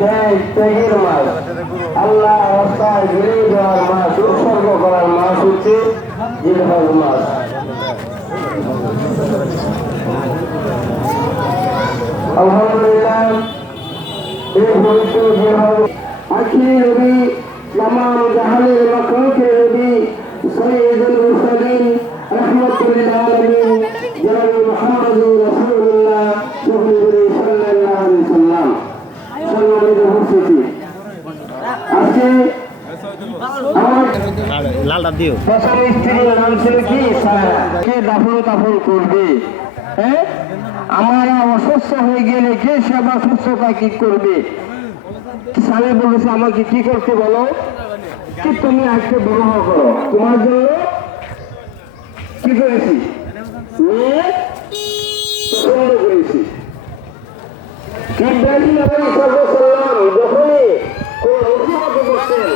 ত্যাগের মাস, আল্লাহ রাস্তায় বেরিয়ে যাওয়ার মাস, উৎসর্গ করার মাস হচ্ছে জিলহজ মাস। আলহামদুলিল্লাহ, এই পবিত্র জিলহজ আখির নবী, তামাম জাহানের মাখলুকের নবী, সৈয়দুল মুরসালিন রাহমাতুল লিল আলামিন জনাব মুহাম্মদুর রাসূলুল্লাহ সাল্লাল্লাহু আলাইহি ওয়াসাল্লাম। সম্মানিত উপস্থিতি, আজকে লালটা দিও। স্ত্রীর নাম ছিল কি? কে দাফন কাফন করবে? হ্যাঁ, আমরা অসুস্থ হয়ে গেলে কে সেবা সুস্থতা কি করবে? স্বামী বলেছে আমাকে কি করতে বলো, কি তুমি আজকে বিবাহ করো, তোমার জন্য কি করেছি, মেয়ে পছন্দ করেছি। ইব্রাহিম আলাইহিস সালাম যখনই কোন মুসিবতে পড়তেন